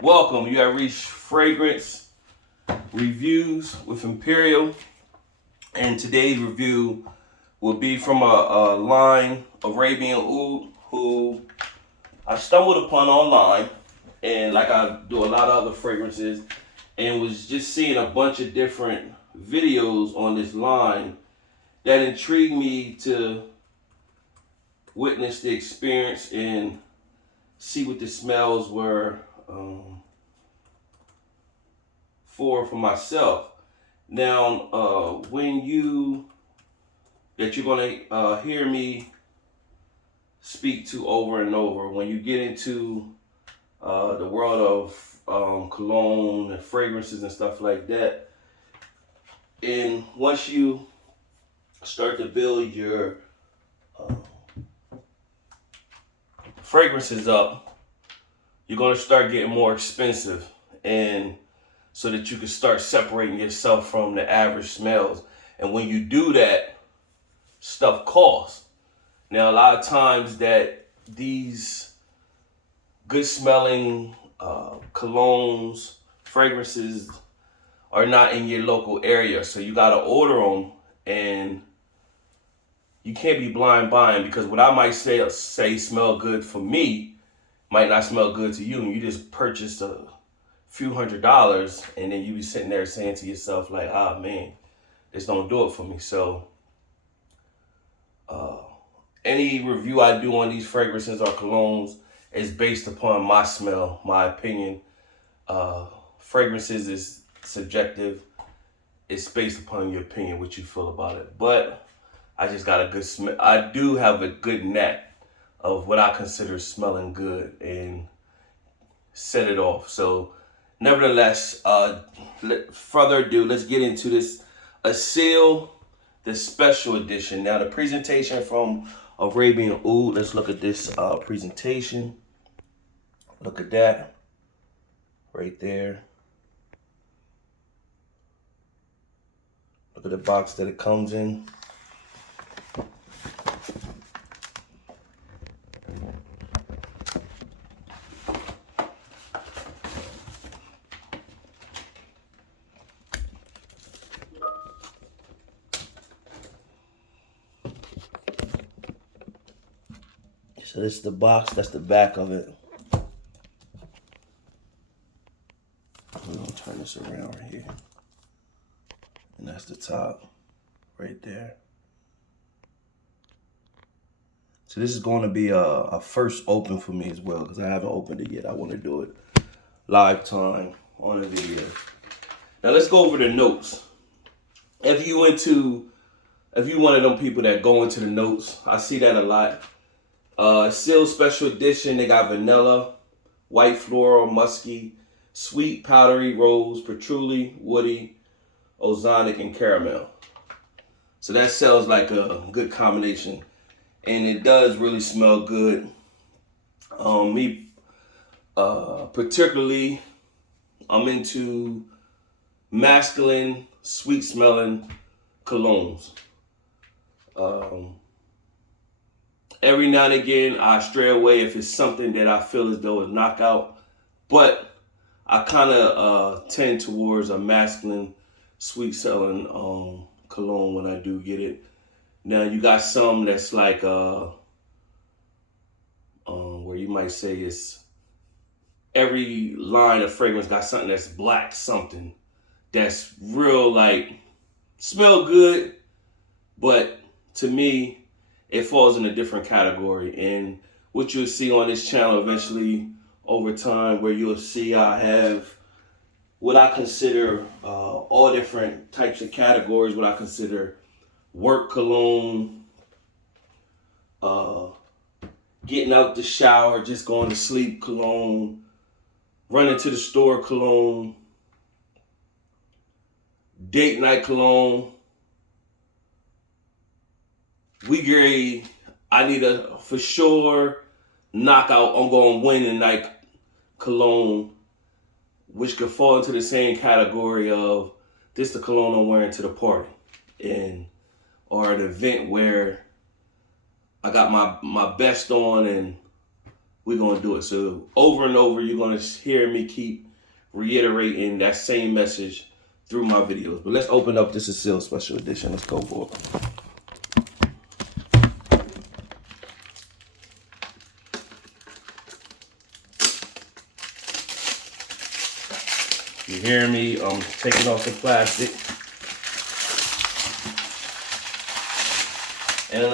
Welcome. You have reached Fragrance Reviews with Imperial, and today's review will be from a line Arabian Oud who I stumbled upon online, and like I do a lot of other fragrances, and was just seeing a bunch of different videos on this line that intrigued me to witness the experience and see what the smells were for myself. Now, when you're gonna hear me speak to over and over, when you get into the world of cologne and fragrances and stuff like that, and once you start to build your uh, fragrances up, you're gonna start getting more expensive, and so that you can start separating yourself from the average smells. And when you do that, stuff costs. Now, a lot of times that these good smelling colognes, fragrances are not in your local area. So you gotta order them, and you can't be blind buying, because what I might say smell good for me might not smell good to you, and you just purchased a few $100s, and then you be sitting there saying to yourself like, ah man, this don't do it for me. So uh, any review I do on these fragrances or colognes is based upon my smell, my opinion. Fragrances is subjective. It's based upon your opinion, what you feel about it. But I just got a good smell. I do have a good knack of what I consider smelling good and set it off. So nevertheless, further ado, let's get into this Aseel, the special edition. Now, the presentation from Arabian Oud. Let's look at this presentation. Look at that right there. Look at the box that it comes in. So this is the box, that's the back of it. I'm gonna turn this around right here. And that's the top right there. So this is going to be a first open for me as well, because I haven't opened it yet. I want to do it live time on a video. Now let's go over the notes. If you one of them people that go into the notes, I see that a lot. Seal special edition, they got vanilla, white floral, musky, sweet, powdery, rose, patchouli, woody, ozonic, and caramel. So that sounds like a good combination, and it does really smell good. Me particularly, I'm into masculine, sweet smelling colognes. Every now and again, I stray away if it's something that I feel as though is knockout, but I kind of tend towards a masculine, sweet smelling cologne when I do get it. Now, you got some that's like where you might say it's every line of fragrance got something that's black, something that's real, like smell good, but to me it falls in a different category. And what you'll see on this channel eventually over time, where you'll see I have what I consider all different types of categories, what I consider work cologne, getting out the shower, just going to sleep cologne, running to the store cologne, date night cologne. We grade, I need a for sure knockout, I'm going to win in like cologne, which could fall into the same category of this the cologne I'm wearing to the party, and or an event where I got my best on, and we're going to do it. So over and over, you're going to hear me keep reiterating that same message through my videos. But let's open up this Aseel special edition. Let's go for it. You hear me? I'm taking off the plastic. And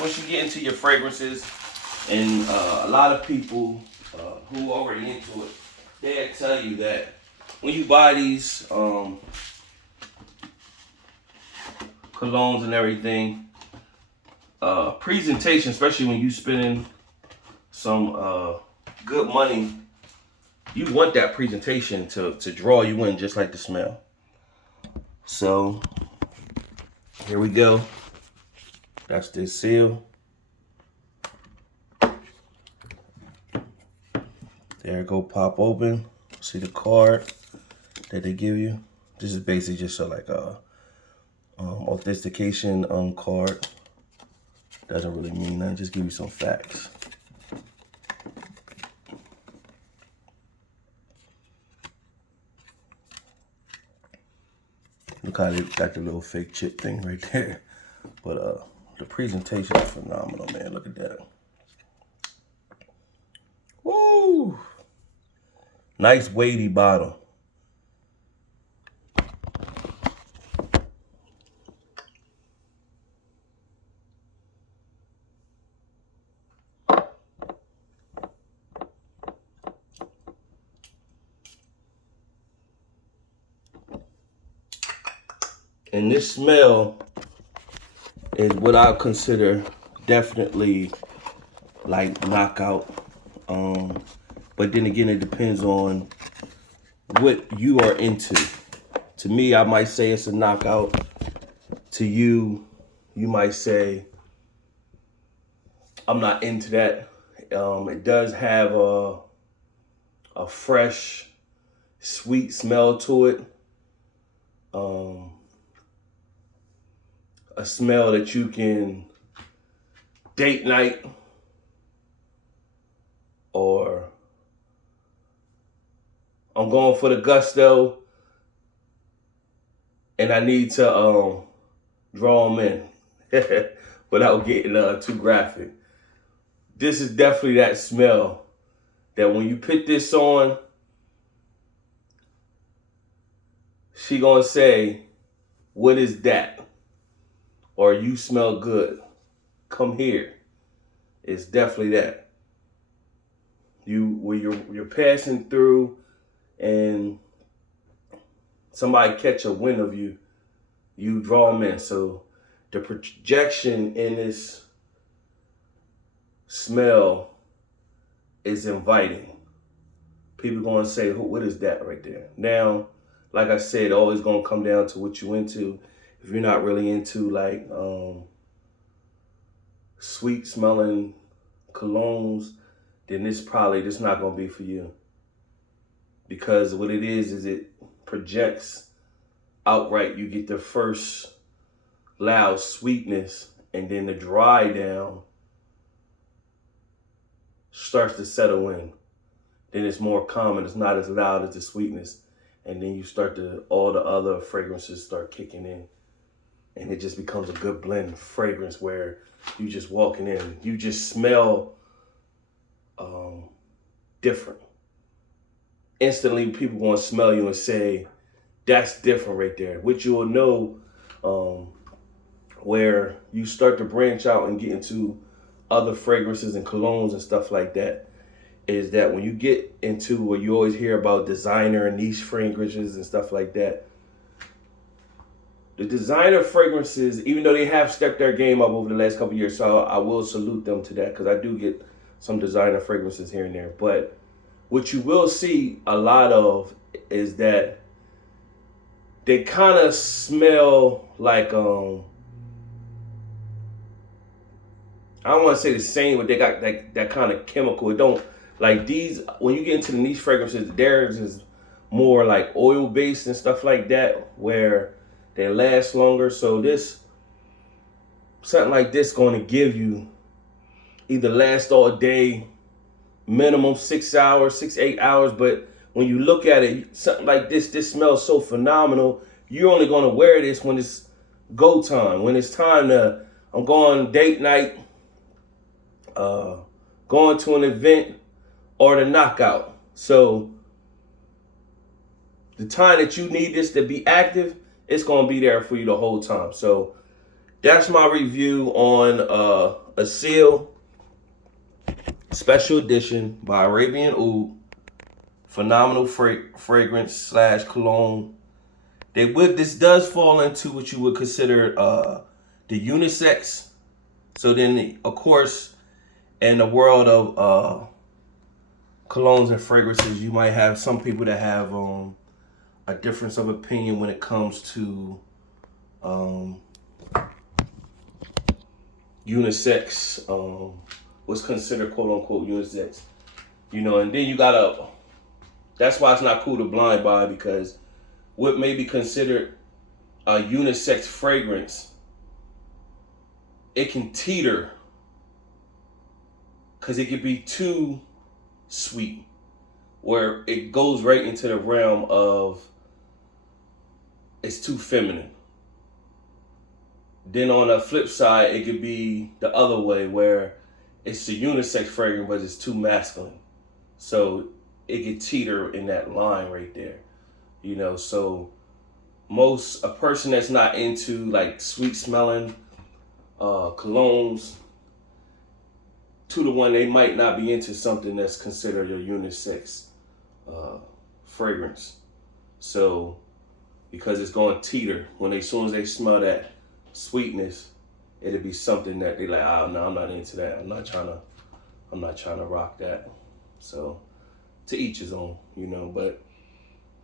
once you get into your fragrances, and a lot of people who are already into it, they'll tell you that when you buy these colognes and everything, presentation, especially when you spending some good money, you want that presentation to draw you in just like the smell. So here we go. That's the Aseel. There it go, pop open. See the card that they give you. This is basically just like a authentication card. Doesn't really mean nothing, just give you some facts. Look how they got the little fake chip thing right there. But the presentation is phenomenal, man. Look at that. Woo! Nice weighty bottle. And this smell is what I consider definitely like knockout. But then again, it depends on what you are into. To me, I might say it's a knockout. To you, you might say, I'm not into that. It does have a fresh, sweet smell to it. A smell that you can date night, or I'm going for the gusto and I need to draw them in without getting too graphic. This is definitely that smell that when you put this on, she gonna say, what is that? Or you smell good. Come here. It's definitely that. When you're passing through and somebody catch a wind of you, you draw them in. So the projection in this smell is inviting. People gonna say, what is that right there? Now, like I said, always gonna come down to what you into. If you're not really into like sweet smelling colognes, then this not gonna be for you. Because what it is it projects outright. You get the first loud sweetness, and then the dry down starts to settle in. Then it's more common, it's not as loud as the sweetness. And then you all the other fragrances start kicking in. And it just becomes a good blend fragrance where you just walking in, you just smell different. Instantly, people gonna smell you and say, that's different right there. Which you will know where you start to branch out and get into other fragrances and colognes and stuff like that, is that when you get into what you always hear about designer and niche fragrances and stuff like that, the designer fragrances, even though they have stepped their game up over the last couple of years, so I will salute them to that, because I do get some designer fragrances here and there. But what you will see a lot of is that they kind of smell like, I don't want to say the same, but they got that kind of chemical. It don't, like these, when you get into the niche fragrances, theirs is more like oil based and stuff like that, where they last longer. So something like this going to give you either last all day, minimum 6 hours, 6, 8 hours. But when you look at it, something like this smells so phenomenal. You're only going to wear this when it's go time, when it's time to, I'm going date night, going to an event, or the knockout. So the time that you need this to be active, it's going to be there for you the whole time. So that's my review on Aseel Special Edition by Arabian Oud. Phenomenal fragrance slash cologne. This does fall into what you would consider the unisex. So then, of course, in the world of colognes and fragrances, you might have some people that have a difference of opinion when it comes to unisex, what's considered quote unquote unisex. And then you gotta, that's why it's not cool to blind buy, because what may be considered a unisex fragrance, it can teeter because it could be too sweet, where it goes right into the realm of it's too feminine. Then on the flip side, it could be the other way, where it's a unisex fragrance, but it's too masculine. So it could teeter in that line right there. So a person that's not into like sweet smelling colognes, 2-to-1, they might not be into something that's considered a unisex fragrance. So because it's going to teeter as soon as they smell that sweetness, it'll be something that they like, oh no, I'm not into that. I'm not trying to rock that. So to each his own, but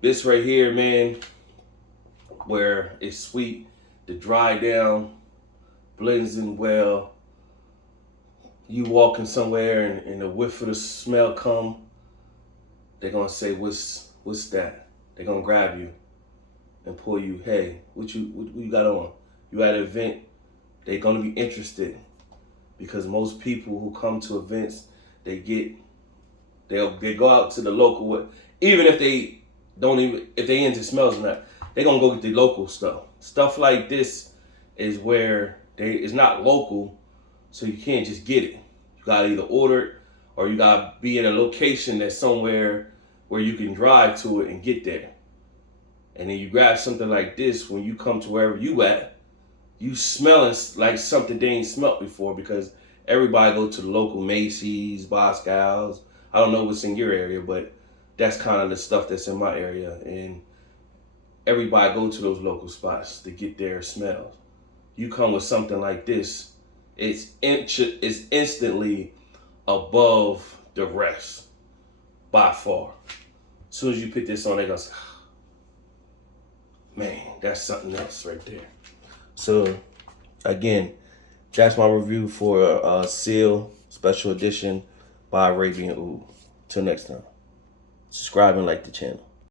this right here, man, where it's sweet, the dry down, blends in well. You walking somewhere and the whiff of the smell come, they're gonna say, what's that? They're gonna grab you and pull you, hey, what you got on? You at an event, they're gonna be interested, because most people who come to events, they go out to the local, even if they into smells or not, they're gonna go get the local stuff. Stuff like this is where it's not local, so you can't just get it. You gotta either order it, or you gotta be in a location that's somewhere where you can drive to it and get there. And then you grab something like this, when you come to wherever you at, you smelling like something they ain't smelt before, because everybody go to the local Macy's, Boscow's. I don't know what's in your area, but that's kind of the stuff that's in my area. And everybody go to those local spots to get their smells. You come with something like this, it's instantly above the rest, by far. As soon as you put this on, they go, man, that's something else right there. So, again, that's my review for Aseel Special Edition by Arabian Oud. Till next time, subscribe and like the channel.